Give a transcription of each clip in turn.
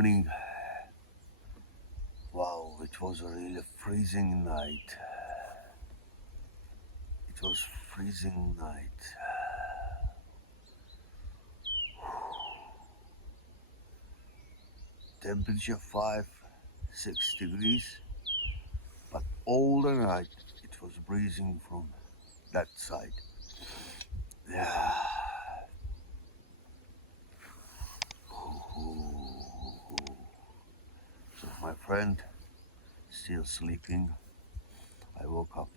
morning. Wow, it was a really freezing night. It was freezing night. Temperature 6 degrees, but all the night it was breezing from that side. Yeah. So my friend still sleeping. I woke up.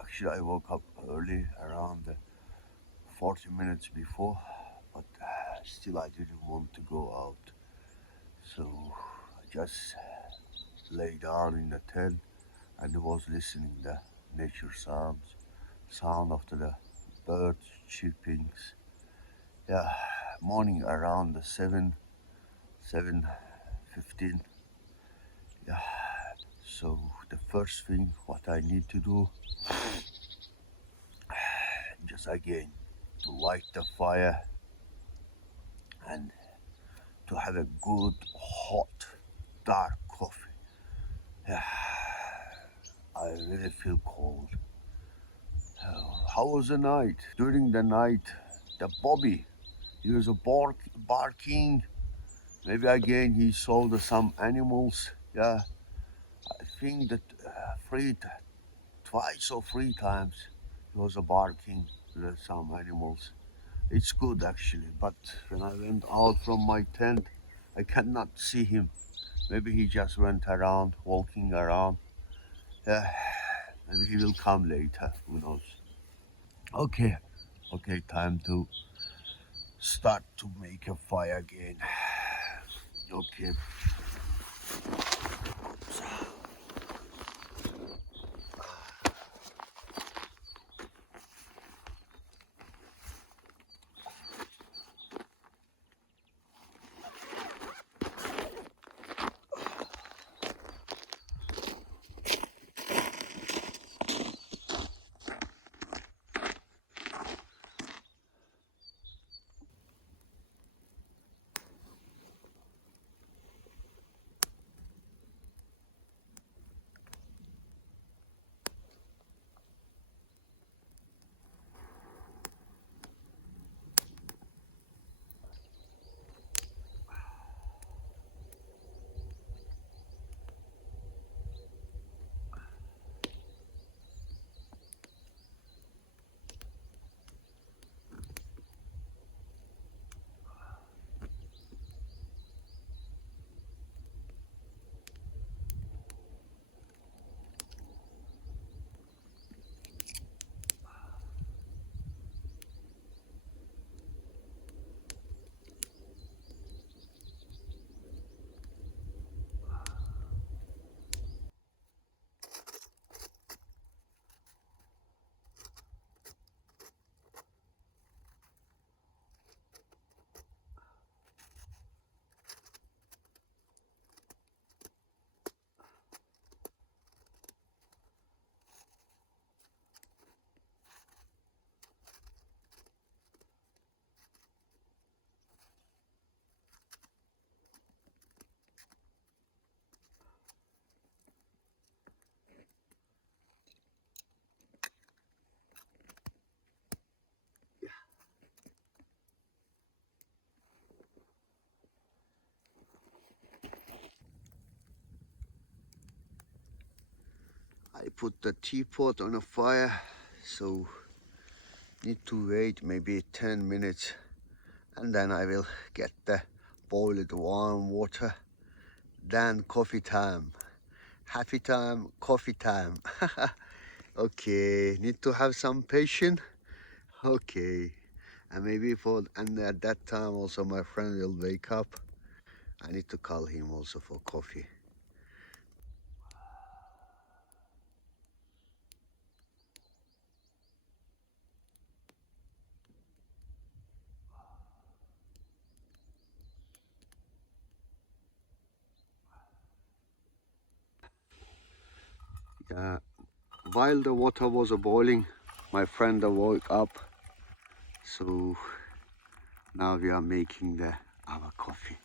Actually, I woke up early, around 40 minutes before, but still I didn't want to go out. So I just lay down in the tent and was listening the nature sounds, sound of the birds chirpings. Yeah, morning around the 7:15. Yeah. So the first thing what I need to do, just again, to light the fire and to have a good hot dark coffee. Yeah, I really feel cold. How was the night? During the night, the Bobby, he was barking. Maybe again he saw some animals. Yeah, I think that twice or three times he was barking to some animals. It's good actually, but when I went out from my tent, I cannot see him. Maybe he just went around, walking around. Yeah, maybe he will come later. Who knows? Okay, okay, time to start to make a fire again. Okay. I put the teapot on a fire, so need to wait maybe 10 minutes, and then I will get the boiled warm water. Then coffee time. Happy time, coffee time. Okay, need to have some patience. Okay, and and at that time also my friend will wake up. I need to call him also for coffee. Yeah, while the water was boiling, my friend woke up. So now we are making our coffee.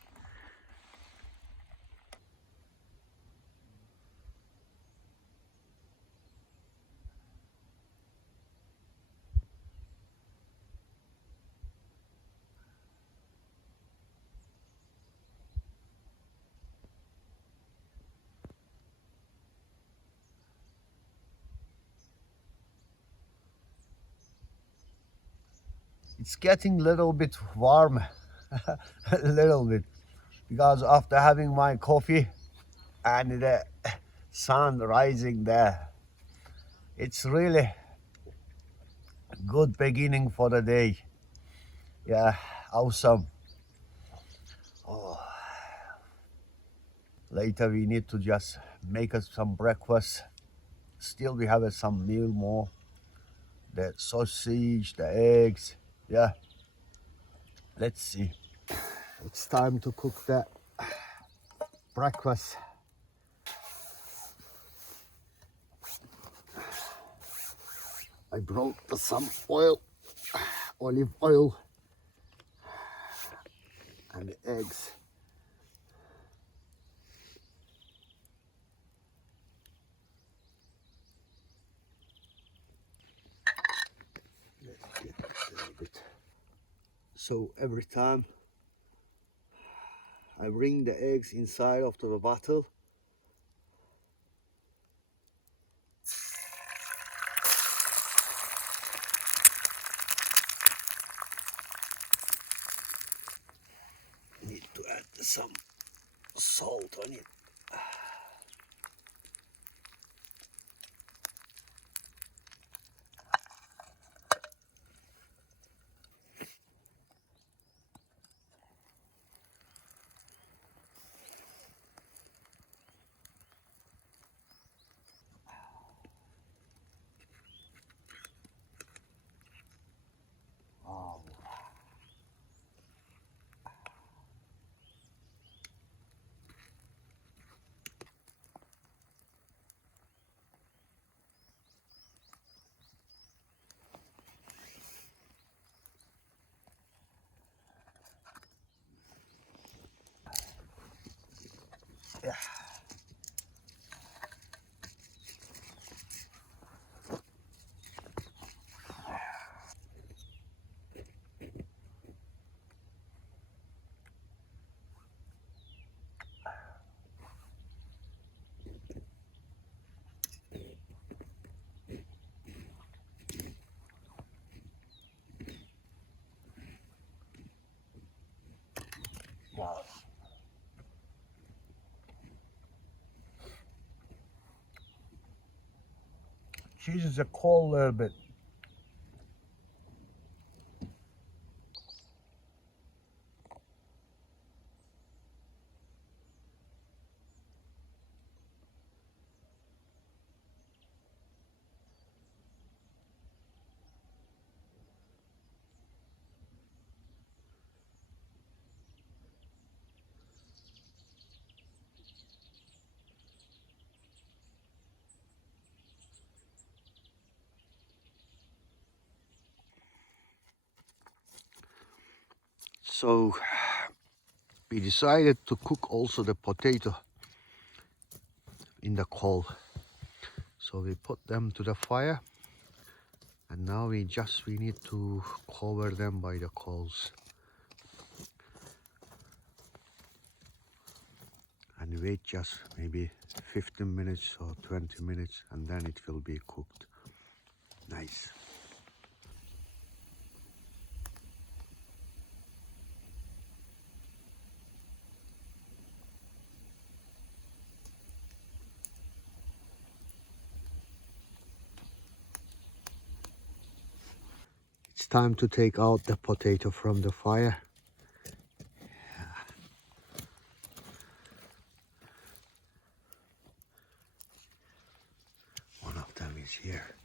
It's getting a little bit warm, a little bit, because after having my coffee and the sun rising there, it's really good beginning for the day. Yeah, awesome. Oh, later we need to just make us some breakfast. Still we have some meal more. The sausage, the eggs. Yeah, let's see. It's time to cook the breakfast. I brought some oil, olive oil, and the eggs. Let's get a little bit. So every time I bring the eggs inside of the bottle, need to add some salt on it. Wow. Yeah. Wow. Cheese is a cold little bit. So we decided to cook also the potato in the coal. So we put them to the fire, and now we need to cover them by the coals and wait just maybe 15 minutes or 20 minutes, and then it will be cooked. Nice. It's time to take out the potato from the fire. One of them is here.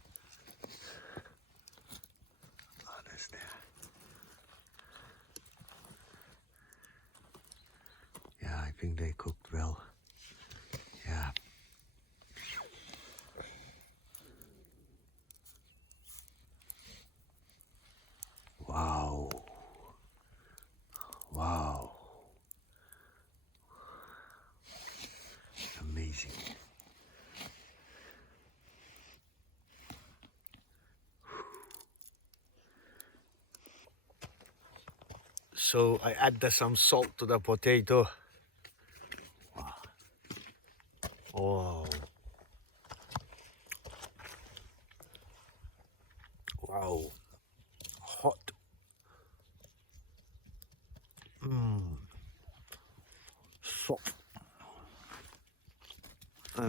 Others there. Yeah, I think they cooked well. Yeah. Wow. Wow. Amazing. So I add some salt to the potato. Wow. Oh. Wow. Hot.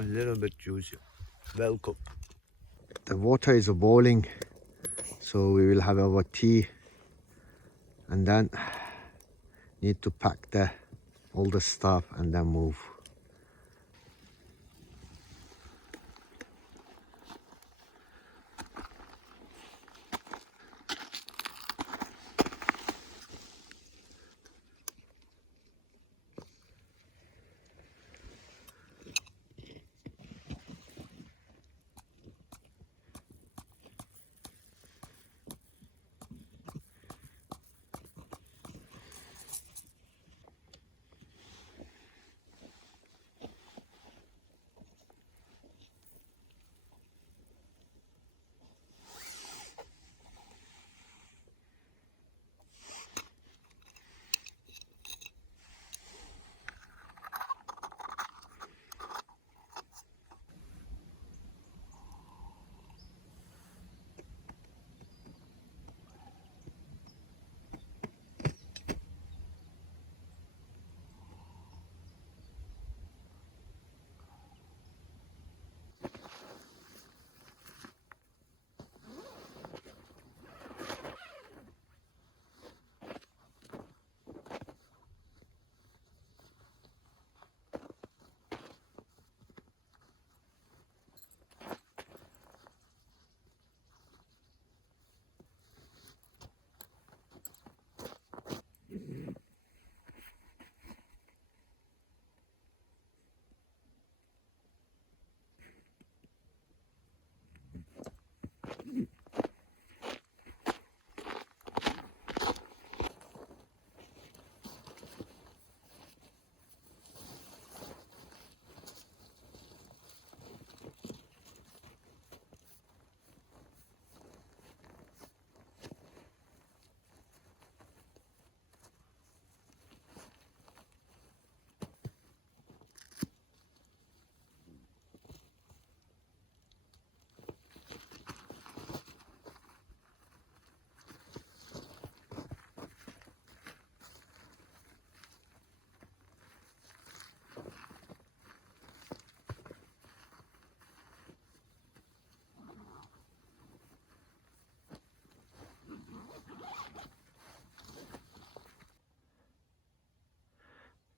little bit juicy. Well cooked. The water is boiling, so we will have our tea, and then need to pack all the stuff and then move.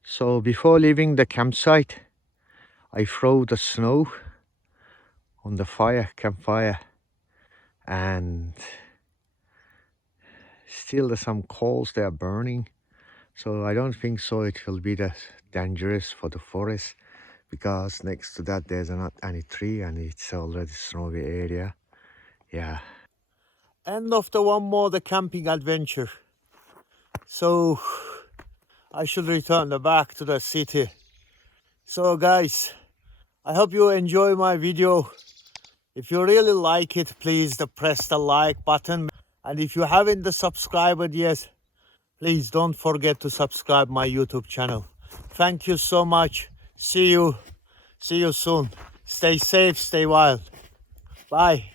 So before leaving the campsite, I throw the snow on the campfire, and still there's some coals they are burning. So I don't think so it will be that dangerous for the forest, because next to that there's not any tree and it's already snowy area. Yeah. End of the camping adventure. So I should return back to the city. So guys, I hope you enjoy my video. If you really like it, please press the like button. And if you haven't subscribed yet, please don't forget to subscribe my YouTube channel. Thank you so much. See you soon. Stay safe, stay wild. Bye.